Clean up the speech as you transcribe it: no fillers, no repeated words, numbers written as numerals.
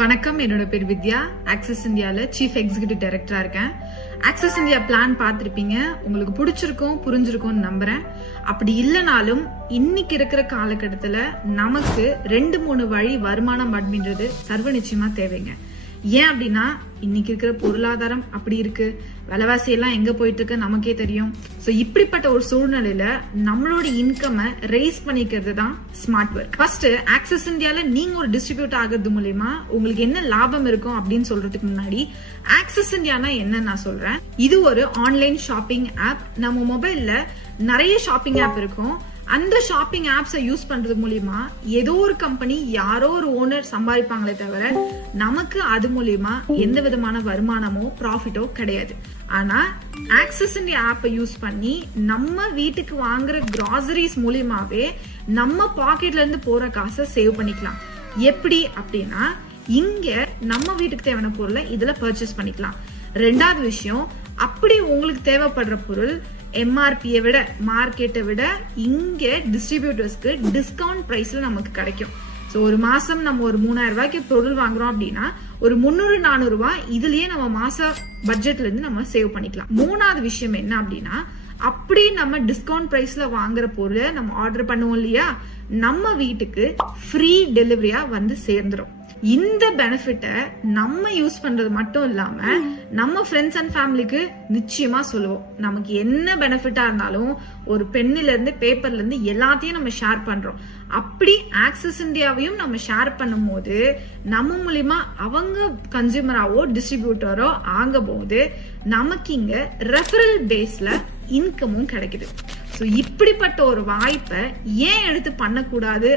வணக்கம், என்னோட பேர் வித்யா. ஆக்சஸ் இந்தியால சீஃப் எக்ஸிகியூட்டிவ் டைரக்டரா இருக்கேன். ஆக்சஸ் இந்தியா பிளான் பார்த்திருப்பீங்க, உங்களுக்கு பிடிச்சிருக்கும் புரிஞ்சிருக்கும்னு நம்புறேன். அப்படி இல்லைனாலும் இன்னைக்கு இருக்கிற காலகட்டத்துல நமக்கு 2-3 வழி வருமானம் அப்படின்றது சர்வ நிச்சயமா தேவைங்க. ஏன் அப்படின்னா இன்னைக்கு இருக்கிற பொருளாதாரம் அப்படி இருக்கு, விலைவாசி எல்லாம் எங்க போயிட்டு இருக்கு நமக்கே தெரியும். சோ இப்படிப்பட்ட ஒரு சூழ்நிலையில நம்மளோட இன்கம் ரேஸ் பண்ணிக்கிறது தான் ஸ்மார்ட் ஒர்க். ஃபர்ஸ்ட், ஆக்சஸ் இந்தியால நீங்க ஒரு டிஸ்ட்ரிபியூட் ஆகிறது மூலமா உங்களுக்கு என்ன லாபம் இருக்கும் அப்படின்னு சொல்றதுக்கு முன்னாடி ஆக்சஸ் இந்தியானா என்ன நான் சொல்றேன். இது ஒரு ஆன்லைன் ஷாப்பிங் ஆப். நம்ம மொபைல்ல நிறைய ஷாப்பிங் ஆப் இருக்கும். அந்த ஷாப்பிங் ஆப்ஸை யூஸ் பண்றது மூலியமா ஏதோ ஒரு கம்பெனி யாரோ ஒரு ஓனர் சம்பாதிப்பாங்களே தவிர நமக்கு அது மூலியமா எந்த விதமான வருமானமோ ப்ராஃபிட்டோ கிடையாது. ஆனா ஆக்சஸ் இந்தியா ஆப்பை யூஸ் பண்ணி நம்ம வீட்டுக்கு வாங்குற கிராசரிஸ் மூலியமாவே நம்ம பாக்கெட்ல இருந்து போற காசை சேவ் பண்ணிக்கலாம். எப்படி அப்படின்னா இங்க நம்ம வீட்டுக்கு தேவையான பொருளை இதுல பர்ச்சேஸ் பண்ணிக்கலாம். ரெண்டாவது விஷயம், அப்படி உங்களுக்கு தேவைப்படுற பொருள் எம்ஆர்பியை விட மார்க்கெட்டை விட இங்க டிஸ்ட்ரிபியூட்டர்ஸ்க்கு டிஸ்கவுண்ட் பிரைஸ்ல நமக்கு கிடைக்கும். சோ ஒரு மாசம் நம்ம ஒரு 3000 ரூபாய்க்கு பொருள் வாங்குறோம் அப்படின்னா ஒரு 300-400 ரூபாய் இதுலயே நம்ம மாச பட்ஜெட்ல இருந்து நம்ம சேவ் பண்ணிக்கலாம். மூணாவது விஷயம் என்ன அப்படின்னா, அப்படி நம்ம டிஸ்கவுண்ட் பிரைஸ்ல வாங்குற பொருளை நம்ம ஆர்டர் பண்ணுவோம் இல்லையா, நம்ம வீட்டுக்கு ஃப்ரீ டெலிவரியா வந்து சேர்ந்துரும். இந்த பெனிஃபிட்டை நம்ம யூஸ் பண்றது மட்டும் இல்லாம நம்ம ஃப்ரெண்ட்ஸ் அண்ட் ஃபேமிலிக்கு நிச்சயமா சொல்லுவோம். நமக்கு என்ன பெனிஃபிட்டா இருந்தாலும் ஒரு பென்னில இருந்து பேப்பர்ல இருந்து எல்லாத்தையும் நம்ம ஷேர் பண்றோம். அப்படி ஆக்சஸ் இந்தியாவையும் நம்ம ஷேர் பண்ணும் போது நம்ம மூலியமா அவங்க கன்சியூமராவோ டிஸ்ட்ரிபியூட்டரோ ஆக போது நமக்கு இங்க ரெஃபரல் பேஸ்ல இன்கமும் கிடைக்குது. சோ இப்படிப்பட்ட ஒரு வாய்ப்பை ஏன் எடுத்து பண்ணக்கூடாது